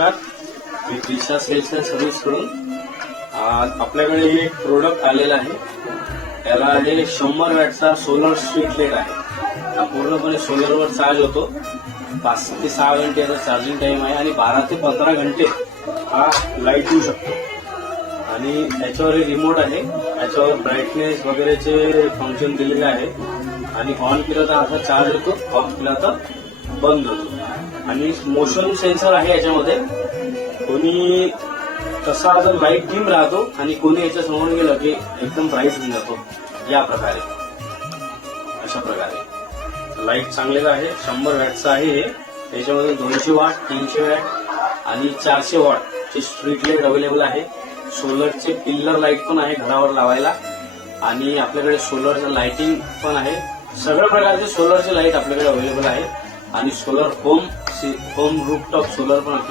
नमस्कार, मी दिशा cells and service कडून आपल्याकडे एक प्रोडक्ट आलेला आहे. त्याला आहे 100 वॅटचा सोलर स्ट्रीट लाईट आहे. हा पूर्णपणे सोलरवर चार्ज होतो. 5 ते 6 घंटे याचा चार्जिंग टाइम आहे आणि 12 ते 15 घंटे हा लाईट येऊ शकतो. आणि याच्यावर रिमोट आहे, याच्यावर ब्राईटनेस वगैरेचे फंक्शन दिलेले आहे. आणि ऑन केलं तर असा चार्ज होतो, ऑफ केला तर बंद होतो. आणि मोशन सेन्सर आहे याच्यामध्ये. कोणी कसा जर लाईट डिम राहतो आणि कोणी याच्या समोर गेलं की एकदम ब्राईट होऊन जातो. या प्रकारे अशा प्रकारे लाईट चांगलेला आहे. 100 वॅटचा आहे हे. याच्यामध्ये 200 वॉट, 300 वॅट आणि 400 वॉटचे स्ट्रीट लाईट अवेलेबल आहे. सोलरचे पिल्लर लाईट पण आहे घरावर लावायला. आणि आपल्याकडे सोलरचं लाइटिंग पण आहे. सगळ्या प्रकारचे सोलरचे लाईट आपल्याकडे अवेलेबल आहे. आणि सोलर होम रूफटॉप सोलर पण